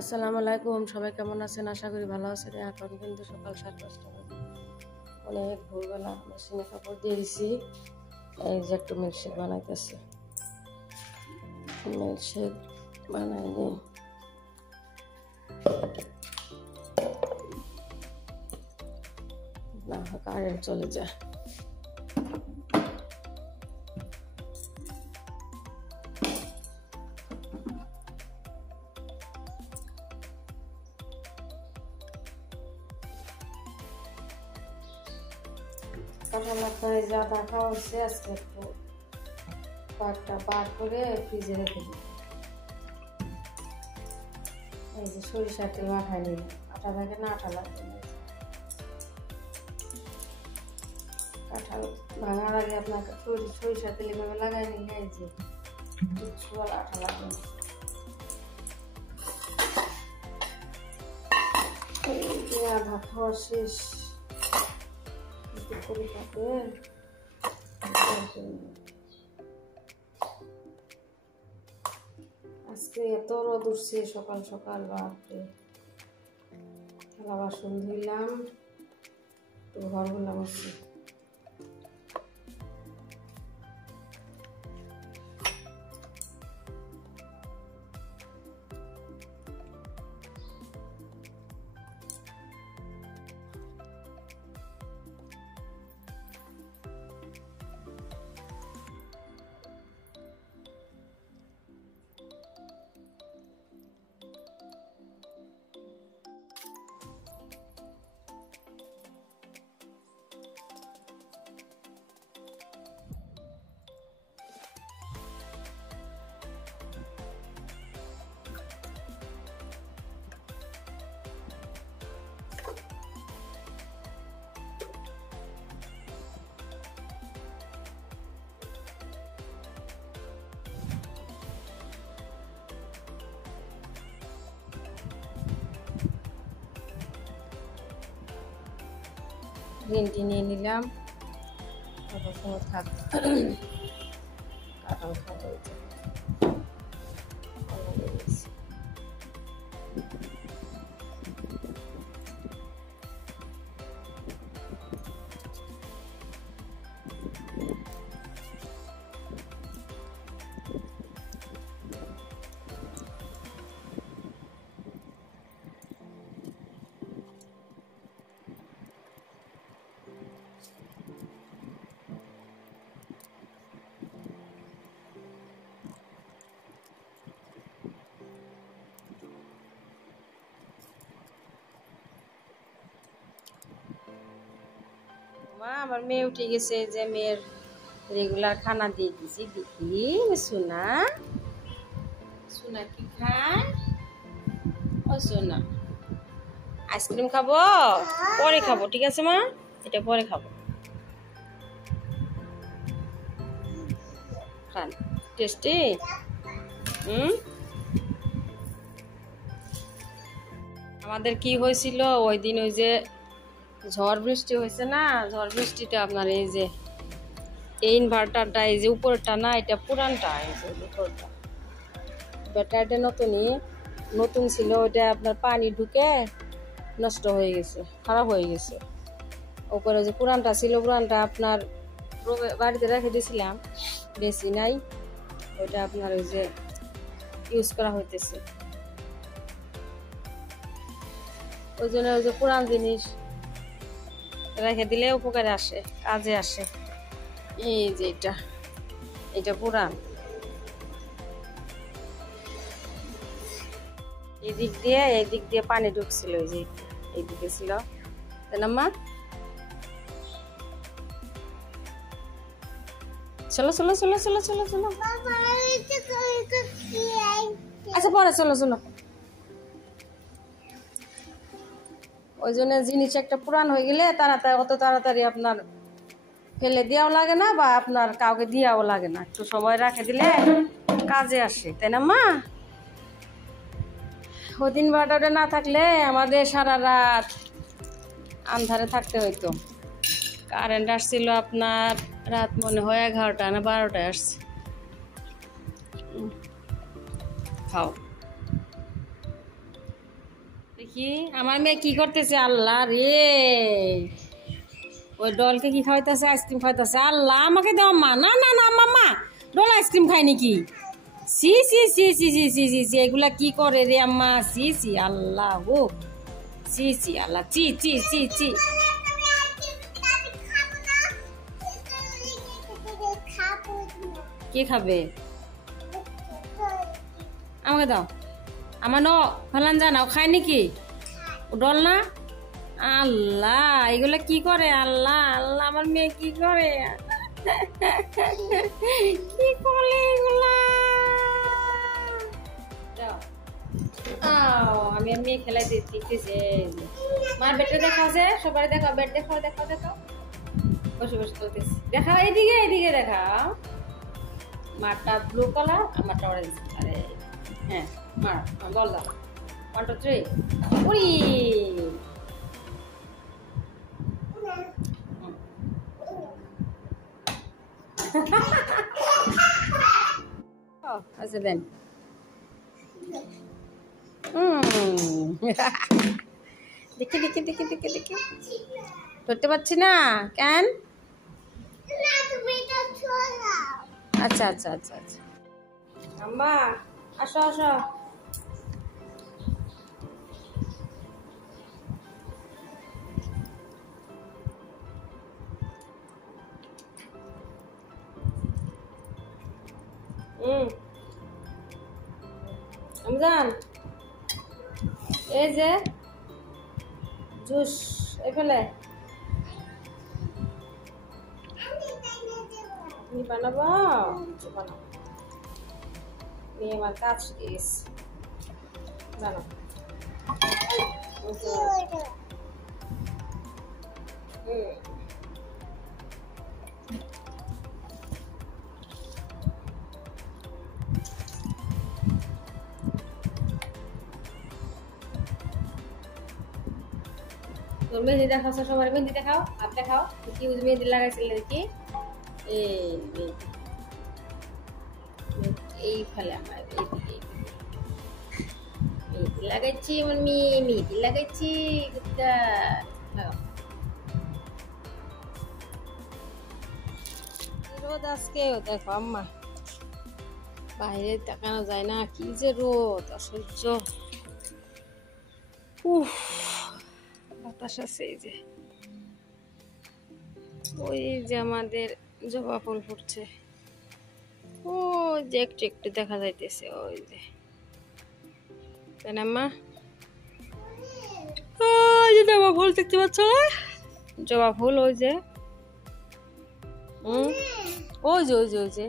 আসসালামু আলাইকুম, সবাই কেমন আছেন? আশা করি ভালো আছেন। এখন কিন্তু সকাল 5:30 বাজে, অনেক ভোরবেলা। মেশিনে কাপড় দিয়ে দিছি। এই যে একটু মিল্কশেক বানাইতেছে। মিল্কশেক বানাইনি, না কারেন্ট চলে যায়। কাঁঠাল আপনার এই যে আদা খাওয়া হচ্ছে, আজকে একটু কয়েকটা বার করে ফ্রিজে রেখে দিই। এই যে সরিষার তেল মাখায় নিই, আটা থাকে না, আটা লাগবে না। কাঁঠাল ভাঙার আগে আপনার সরিষার তেল এভাবে লাগাই নিলে এই যে কিচ্ছু আর আটা লাগবে না। আধা খাওয়া শেষ করে থাকে। আজকে এত রোদ উঠছে সকাল সকাল, বাপরে। থালা বাসন ধুইলাম, একটু ঘরগুলো মুছছি। গ্রিন টি নিয়ে নিলাম, কাঁঠাল খাওয়া হয়েছে। মা, আমার মেয়ে উঠে গেছে, যে মেয়ের রেগুলার খানা দিয়ে দিছি। দেখি সোনা, সোনা কি খায়? ও সোনা, আইসক্রিম খাবো? পরে খাবো, ঠিক আছে মা, এটা পরে খাবো। খান, টেস্টি। আমাদের কি হয়েছিল ওই দিন, ওই যে ঝড় বৃষ্টি হয়েছে না, ঝড় বৃষ্টিতে আপনার এই যে এই ইনভার্টারটা, এই যে উপরটা না, এটা পুরানটা, এই যে উপরটা ব্যাটারিটা নতুন ছিল, ওইটা আপনার পানি ঢুকে নষ্ট হয়ে গেছে, খারাপ হয়ে গেছে। ওপরে যে পুরানটা ছিল, পুরানটা আপনার বাড়িতে রেখে দিয়েছিলাম, বেশি নাই, ওইটা আপনার ওই যে ইউজ করা হইতেছে। ওই জন্য ওই যে পুরান জিনিস রেখে দিলে উপকারে আসে, কাজে আসে। এই যে এটা পুরান, এই দিক দিয়ে পানি ঢুকছিল, এই যে এইদিকে ছিল, তাই না মা? চলো চলো চলো চলো চলো চলো, আচ্ছা পরে চলো চলো। ওই জন্য জিনিস একটা পুরান হয়ে গেলে অত তাড়াতাড়ি আপনার ফেলে দেওয়াও লাগে না, বা আপনার কাউকে দিয়াও লাগে না, একটু সময় রাখে দিলে কাজে আসে, তাই না মা? ওই দিন ইনভার্টারে না থাকলে আমাদের সারা রাত আন্ধারে থাকতে হইতো। কারেন্ট আসছিল আপনার রাত মনে হয় 11টা না 12টায় আসছে। খাও। দেখি আমার মেয়ে কি করতেছে, আল্লাহ রে, ওই ডলকে কি খাওয়াইতেছে, আইসক্রিম খাওয়াইতেছে। আল্লাহ আমাকে দাও মা। না না না মাম্মা, ডল আইসক্রিম খায় নাকি? সি সি সি সি সি সি সি সি, এগুলা কি করে রে আম্মা? সি সি আল্লাহ, ও সি সি আল্লাহ, চি চি চি চি। কে খাবে? আমাকে দাও। আমার ন ফেলান যা না, খায় নাকি? ডল না? আল্লাহ এগুলা কি করে? আল্লাহ আল্লাহ, আমার মেয়ে কি করে? কি করে এগুলা? আমি আর মেয়ে খেলাই দিতেছে। মার বেটে দেখা আছে, সবাই দেখাও, বেট দেখাও দেখাও দেখাও, বসে বসে চলতেছে। দেখাও এদিকে, এদিকে দেখাও। মারটা ব্লু কালার, আমারটা অরেঞ্জ। আরে হ্যাঁ মার, বল দাও। 1 2 3 উড়ি। আচ্ছা দেন। দেখি দেখি দেখি দেখি দেখি, ধরতে পারছি না কেন? আচ্ছা আচ্ছা আচ্ছা আচ্ছা, আম্মা আসো আসো। আমজান, এই যে জুস এফেলে তুমি বানাবো, বানাবো। মেয়ে আমার কাজ শিখে গেছে, বানাবো। তোর মেহেন্দি দেখাও, সবার মেহেন্দি দেখাও, হাত দেখাও। কি মেহেন্দি লাগাইছিলে কি? এই ফেলে আমার এইদিকে মেহেন্দি লাগাইছি, আমার মেয়ে মেহেন্দি লাগাইছি। রোদ আজকেও দেখো আম্মা, বাইরে তাকানো যায় না, কি যে রোদ, অসহ্য। উফ, বাতাস আছে। এই যে ওই যে আমাদের জবা ফুল ফুটছে, ও যে একটু একটু দেখা যাইতেছে, ওই যে তাই না মা? ওই যে জবা ফুল দেখতে পাচ্ছ, জবা ফুল ওই যে, ওই যে ওই যে ওই যে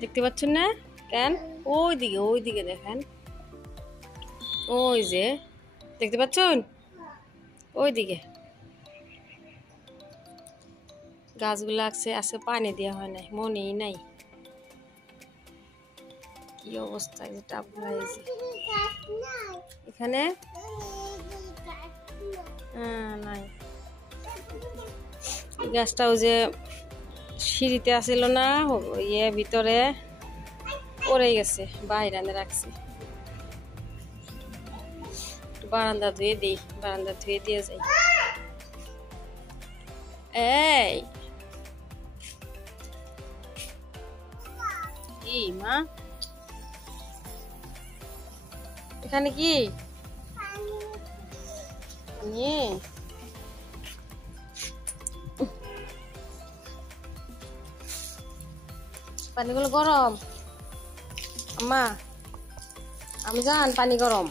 দেখতে পাচ্ছেন না কেন? ওই দিকে দেখেন, ওই যে দেখতে পাচ্ছেন, ওই দিকে গাছগুলো আছে, আজকে পানি দেওয়া হয় নাই, মনেই নাই কি অবস্থা। যে টাবগুলো এখানে নাই, গাছটাও যে সিঁড়িতে আসিল না, ইয়ে ভিতরে পড়ে গেছে, বাইরে আনে রাখছি। বারান্দা ধুয়ে দিই, বারান্দা ধুয়ে দিয়ে যাই। এই কি মা, এখানে কি পানিগুলো গরম আম্মা? আমি জান পানি গরম।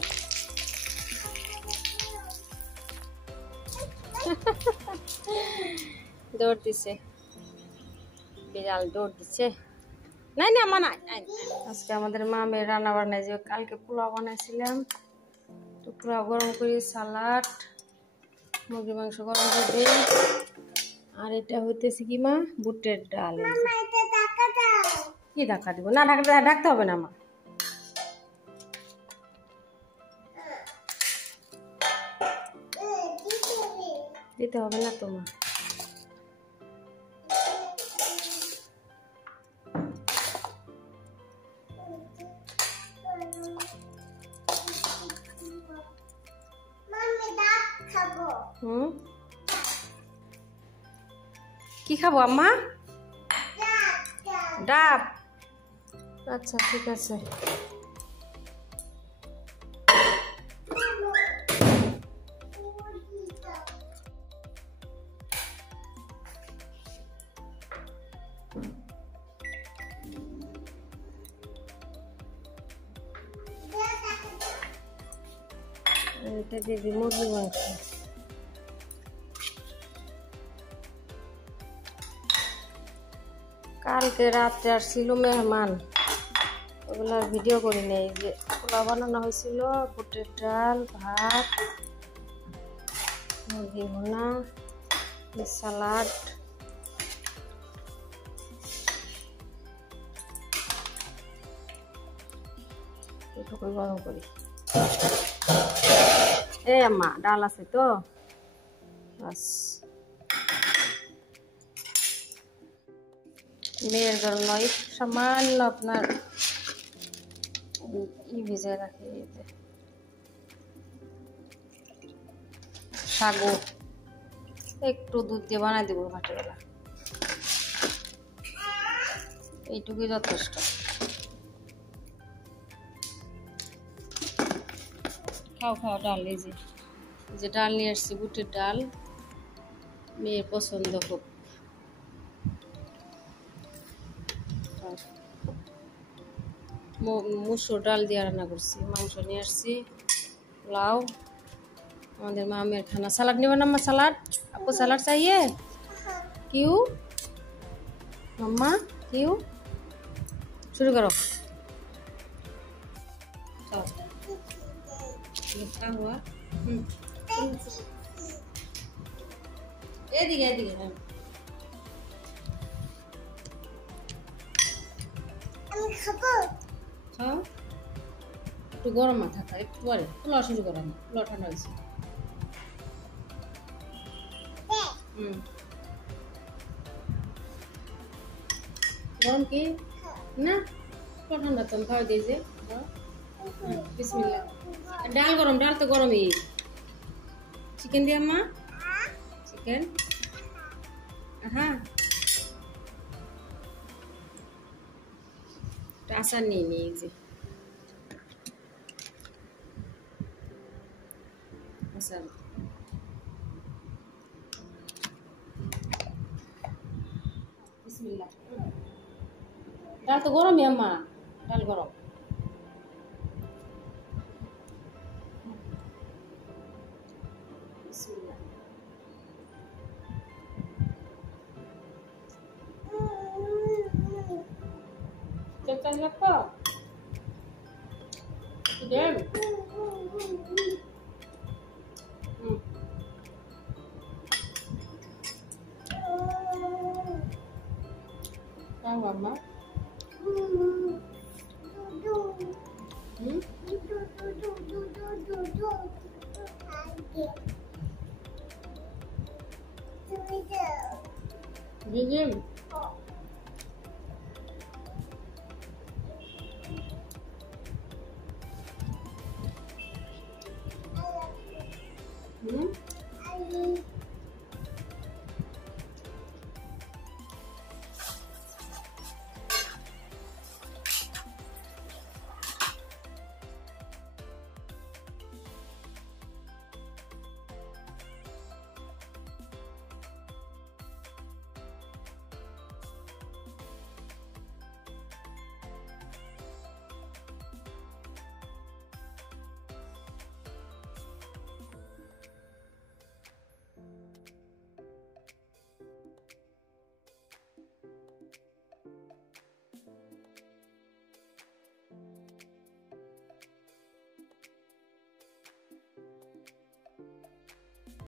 দৌড় দিছে, বিড়াল দৌড় দিচ্ছে। নাই না মা নাই। আজকে আমাদের মা মেয়ে রান্না বান্নায়, যে কালকে পোলাও বানাইছিলাম, তো পোলাও গরম করি, সালাড, মুরগির মাংস গরম করে দিই। আর এটা হইতেছে কি মা, বুটের ডাল। কি ধাক্কা দিব? না ঢাকতে হবে না মা, দিতে হবে না তো মা। হুম কি খাবো আম্মা? ডাব। আচ্ছা ঠিক আছে। এটা দিদি মুরগি মাংস। কালকে রাত্রে আসছিল মেহমান, ওগুলো ভিডিও করি নেই। যে পোলাও বানানো হয়েছিল, বুটের ডাল, ভাত, মুরগি ভুনা, সালাড। এটুকুই গরম করি। এই আম্মা ডাল আছে তো, বাস। মেয়ের জন্য সামান্য আপনার ভিজে রাখি, সাগু একটু দুধ দিয়ে বানাই দেবো ভাতেবেলা, এইটুকুই যথেষ্ট। খাও খাও ডাল। এই যে ডাল নিয়ে আসছি, বুটের ডাল, মেয়ের পছন্দ খুব। মুসুর ডাল দিয়ে রান্না করছি, মাংস নিয়ে আসছি, লাউ। আমাদের মামের খানা। সালাড নেবেন আম্মা? সালাড আপको सलाद चाहिए? क्यों मम्मा क्यों? शुरू करो। लिखा हुआ এদিকে এদিকে। হ্যাঁ আমি খাবো। খাও, একটু গরম মাথা খা, একটু পরে পোলাও শুরু করো। পোলাও ঠান্ডা হয়েছে। গরম কি না? পোলাও ঠান্ডা তো খাওয়া দিয়ে যে। বিসমিল্লাহ। ডাল গরম, ডাল তো গরমই। চিকেন দিয়ে আম্মা, চিকেন। হ্যাঁ আচার নিয়ে নিয়ে যে আচার। বিসমিল্লাহ। ডাল তো গরমই আম্মা, ডাল গরম। বিসমিল্লাহ। চল রাখো দেন। Mama. Gigi. Hmm?